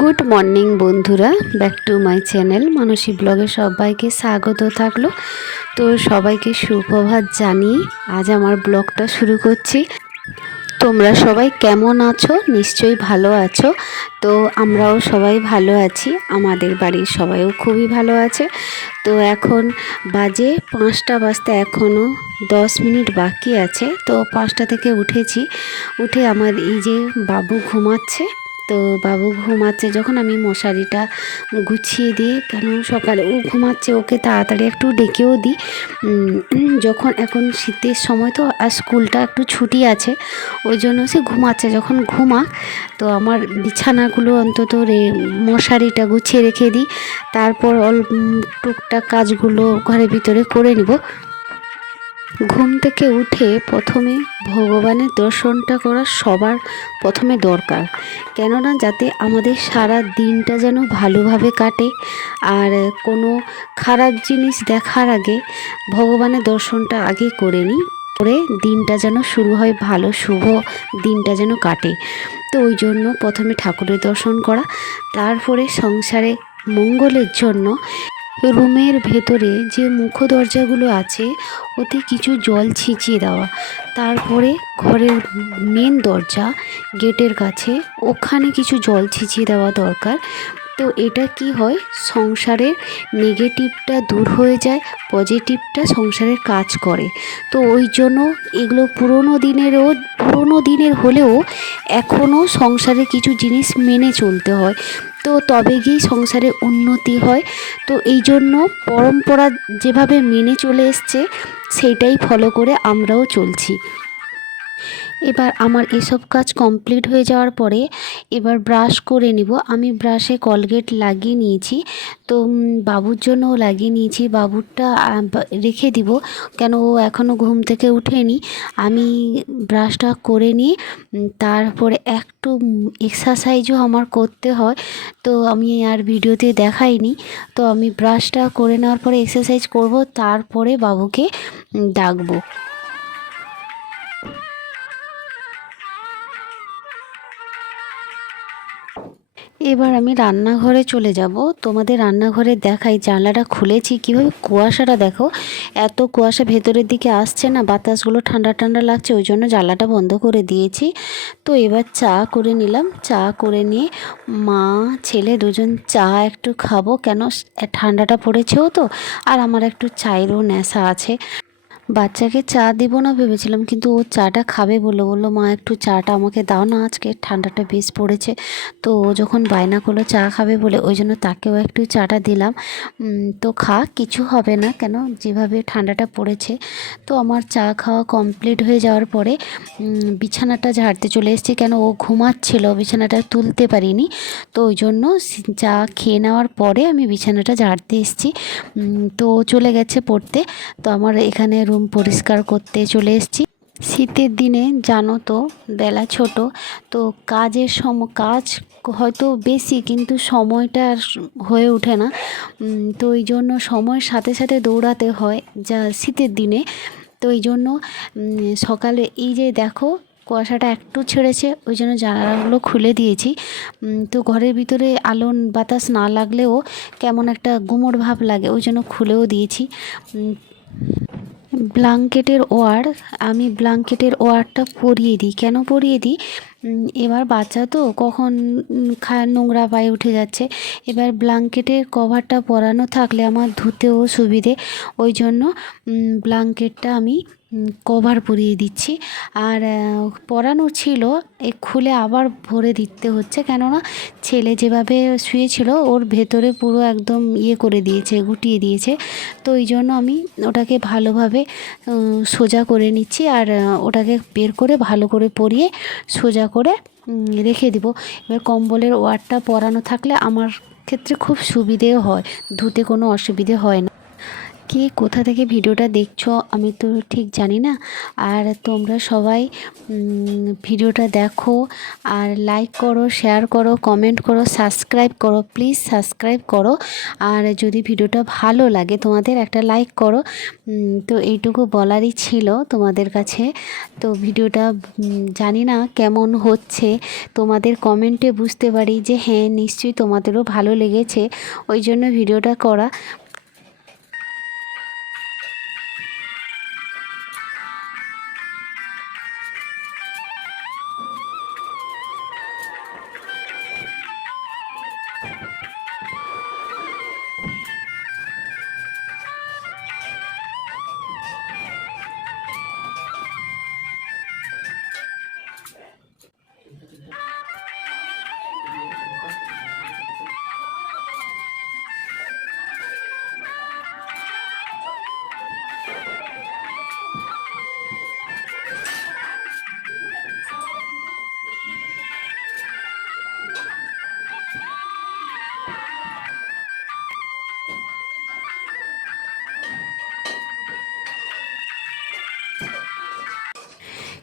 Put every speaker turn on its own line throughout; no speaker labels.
Good morning বন্ধুরা। Back to my channel Manasi ব্লগে সবাইকে স্বাগত থাকল। তো সবাইকে সুপ্রভাত জানিয়ে আজ আমার ব্লগটা শুরু করছি। তোমরা সবাই কেমন আছো? নিশ্চয়ই ভালো আছো। তো আমরাও সবাই ভালো আছি। আমাদের বাড়ির সবাইও খুবই ভালো আছে। তো এখন বাজে পাঁচটা বাজতে এখনও দশ মিনিট বাকি আছে। তো পাঁচটা থেকে উঠেছি। উঠে আমার এই যে বাবু ঘুমাচ্ছে। তো বাবু ঘুমাচ্ছে, যখন আমি মশারিটা গুছিয়ে দিয়ে কেন সকালে ও ঘুমাচ্ছে, ওকে তাড়াতাড়ি একটু ডেকেও দিই। যখন এখন শীতের সময় তো আর স্কুলটা একটু ছুটি আছে, ওই জন্য সে ঘুমাচ্ছে। যখন ঘুমাক, তো আমার বিছানাগুলো অন্তত রে, মশারিটা গুছিয়ে রেখে দিই। তারপর অল্প টুকটাক কাজগুলো ঘরের ভিতরে করে নিব। ঘুম থেকে উঠে প্রথমে ভগবানের দর্শনটা করা সবার প্রথমে দরকার। কেননা যাতে আমাদের সারা দিনটা যেন ভালোভাবে কাটে। আর কোনো খারাপ জিনিস দেখার আগে ভগবানের দর্শনটা আগে করে নিই। করে দিনটা যেন শুরু হয় ভালো, শুভ দিনটা যেন কাটে। তো ওই জন্য প্রথমে ঠাকুরের দর্শন করা। তারপরে সংসারে মঙ্গলের জন্য রুমের ভেতরে যে মুখ দরজাগুলো আছে, ওতে কিছু জল ছিঁচিয়ে দেওয়া। তারপরে ঘরের মেন দরজা, গেটের কাছে ওখানে কিছু জল ছিঁচিয়ে দেওয়া দরকার। তো এটা কি হয়? সংসারের নেগেটিভটা দূর হয়ে যায় পজিটিভটা সংসারের কাজ করে। তো ওই জন্য এগুলো পুরোনো দিনেরও, পুরোনো দিনের হলেও এখনও সংসারে কিছু জিনিস মেনে চলতে হয়। তো তবে গিয়ে সংসারে উন্নতি হয়। তো এই জন্য পরম্পরা যেভাবে মেনে চলে এসছে, সেইটাই ফলো করে আমরাও চলছি। এবার আমার এসব কাজ কমপ্লিট হয়ে যাওয়ার পরে এবার ব্রাশ করে নিব। আমি ব্রাশে কলগেট লাগিয়ে নিয়েছি। তো বাবুর জন্যও লাগিয়ে নিয়েছি। বাবুরটা রেখে দিব। কেন ও এখনও ঘুম থেকে উঠেনি। আমি ব্রাশটা করে নিয়ে তারপরে একটু এক্সারসাইজও আমার করতে হয়। তো, আমি আর ভিডিওতে দেখাইনি। তো, আমি ব্রাশটা করে নেওয়ার পরে এক্সারসাইজ করব। তারপরে বাবুকে ডাকবো। এবার আমি রান্নাঘরে চলে যাব। তোমাদের রান্নাঘরে দেখাই, জানলাটা খুলেছি। কীভাবে কুয়াশাটা দেখো, এত কুয়াশা ভেতরের দিকে আসছে না, বাতাসগুলো ঠান্ডা ঠান্ডা লাগছে, ওই জন্য জানলাটা বন্ধ করে দিয়েছি। তো এবার চা করে নিলাম। চা করে নিয়ে মা, ছেলে দুজন চা একটু খাব। কেন, ঠান্ডাটা পড়েছেও তো, আর আমার একটু চায়েরও নেশা আছে। বাচ্চাকে চা দিব না ভেবেছিলাম, কিন্তু ও চাটা খাবে বলল বলল, মা, একটু চাটা আমাকে দাও না, আজকে ঠান্ডাটা বেশ পড়েছে। তো ও যখন বায়না করল চা খাবে বলে, ওই জন্য তাকেও একটু চাটা দিলাম। তো খা, কিছু হবে না কেন, যেভাবে ঠান্ডাটা পড়েছে। তো আমার চা খাওয়া কমপ্লিট হয়ে যাওয়ার পরে বিছানাটা ঝাড়তে চলে এসেছি, কেন ও ঘুমাচ্ছিল, বিছানাটা তুলতে পারিনি। তো ওই জন্য চা খেয়ে নেওয়ার পরে আমি বিছানাটা ঝাড়তে এসেছি। তো চলে গেছে পড়তে। তো আমার এখানে রুম পরিষ্কার করতে চলে এসেছি। শীতের দিনে জানো তো, বেলা ছোট, তো কাজের সম, কাজ হয়তো বেশি কিন্তু সময়টা আর হয়ে ওঠে না। তো এই জন্য সময়ের সাথে সাথে দৌড়াতে হয় যা শীতের দিনে। তো এই জন্য সকালে এই যে দেখো, কুয়াশাটা একটু ছেড়েছে, ওই জন্য জানালাগুলো খুলে দিয়েছি। তো ঘরের ভিতরে আলো বাতাস না লাগলেও কেমন একটা গুমোট ভাব লাগে, ওই জন্য খুলেও দিয়েছি। ব্লাঙ্কেটের ওয়ার, আমি ব্লাঙ্কেটের ওয়ারটা পরিয়ে দিই। কেন পরিয়ে দিই? এবার বাচ্চা তো কখন খা, নোংরা পায়ে উঠে যাচ্ছে। এবার ব্লাঙ্কেটের কভারটা পরানো থাকলে আমার ধুতেও সুবিধে। ওই জন্য ব্লাঙ্কেটটা আমি কভার পরিয়ে দিচ্ছি। আর পরানো ছিল, এ খুলে আবার ভরে দিতে হচ্ছে, কেননা ছেলে যেভাবে শুয়েছিল, ওর ভেতরে পুরো একদম ইয়ে করে দিয়েছে, গুটিয়ে দিয়েছে। তো ওই জন্য আমি ওটাকে ভালোভাবে সোজা করে নিচ্ছি, আর ওটাকে বের করে ভালো করে পরিয়ে সোজা করে রেখে দিব। এবার কম্বলের ওয়ারটা পরানো থাকলে আমার ক্ষেত্রে খুব সুবিধেও হয়, ধুতে কোনো অসুবিধে হয় না। কে কোথা থেকে ভিডিওটা দেখছ আমি তো ঠিক জানি না। আর তোমরা সবাই ভিডিওটা দেখো আর লাইক করো শেয়ার করো কমেন্ট করো সাবস্ক্রাইব করো প্লিজ সাবস্ক্রাইব করো। আর যদি ভিডিওটা ভালো লাগে তোমাদের একটা লাইক করো। তো এইটুকু বলারই ছিল তোমাদের কাছে। তো ভিডিওটা জানি না কেমন হচ্ছে। তোমাদের কমেন্টে বুঝতে পারি যে হ্যাঁ নিশ্চয়ই তোমাদেরও ভালো লেগেছে। ওই জন্য ভিডিওটা করা।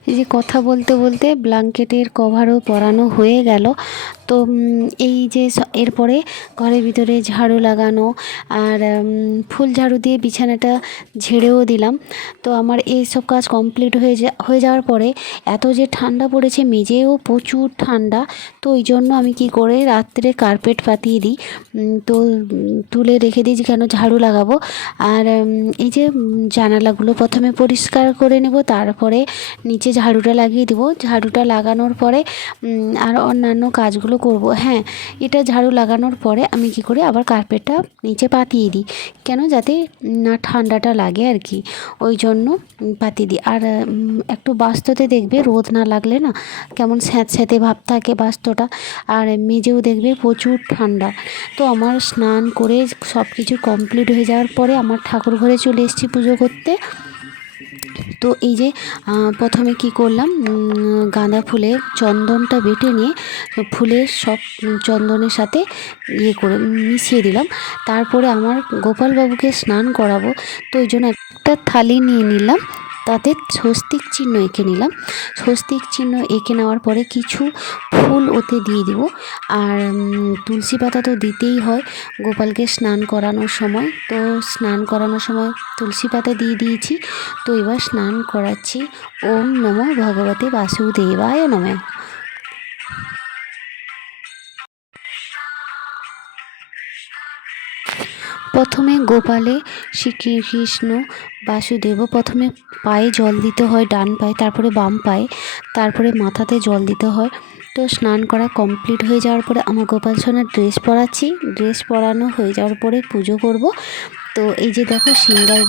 এই যে কথা বলতে বলতে ব্ল্যাঙ্কেটের কভারও পরানো হয়ে গেল। তো এই যে এরপরে ঘরের ভিতরে ঝাড়ু লাগানো আর ফুল ঝাড়ু দিয়ে বিছানাটা ঝেড়েও দিলাম। তো আমার এই সব কাজ কমপ্লিট হয়ে যা, হয়ে যাওয়ার পরে এত যে ঠান্ডা পড়েছে, মেঝেও প্রচুর ঠান্ডা। তো ওই জন্য আমি কি করে রাত্রে কার্পেট পাতিয়ে দিই তো তুলে রেখে দিয়েছি কেন ঝাড়ু লাগাবো। আর এই যে জানালাগুলো প্রথমে পরিষ্কার করে নেব, তারপরে নিচে ঝাড়ুটা লাগিয়ে দেবো। ঝাড়ুটা লাগানোর পরে আর অন্যান্য কাজগুলো করব। হ্যাঁ এটা ঝাড়ু লাগানোর পরে আমি কি করি, আবার কার্পেটটা নিচে পাতিয়ে দিই। কেন? যাতে না ঠান্ডাটা লাগে আর কি। ওই জন্য পাতিয়ে দিই। আর একটু বাস্ততে দেখবে, রোদ না লাগলে না কেমন স্যাঁতস্যাঁতে ভাব থাকে বাস্তটা। আর মেজেও দেখবে প্রচুর ঠান্ডা। তো আমার স্নান করে সব কিছু কমপ্লিট হয়ে যাওয়ার পরে আমার ঠাকুর ঘরে চলে এসেছি পুজো করতে। তো এই যে প্রথমে কি করলাম? গাঁদা ফুলের চন্দনটা বেটে নিয়ে ফুলের সব চন্দনের সাথে ইয়ে করে মিশিয়ে দিলাম। তারপরে আমার গোপালবাবুকে স্নান করাবো, তো ওই জন্য একটা থালি নিয়ে নিলাম। তাতে স্বস্তিক চিহ্ন এঁকে নিলাম। স্বস্তিক চিহ্ন এঁকে নেওয়ার পরে কিছু ফুল ওতে দিয়ে দেবো। আর তুলসী পাতা তো দিতেই হয়। গোপালকে স্নান করানোর সময়, তো স্নান করানোর সময় তুলসী পাতা দিয়ে দিয়েছি। তো এবার স্নান করাচ্ছি। ওম নমো ভগবতে বাসুদেবায় নমঃ। প্রথমে গোপালে শ্রীকৃষ্ণ বাসুদেব প্রথমে পায়ে জল দিতে হয়, ডান পায়ে, তারপরে বাম পায়ে, তারপরে মাথাতে জল দিতে হয়। তো স্নান করা কমপ্লিট হয়ে যাওয়ার পরে আমার গোপাল সোনার ড্রেস পরাচ্ছি। ড্রেস পরানো হয়ে যাওয়ার পরে পুজো করব। তো এই যে দেখো সিঙ্গার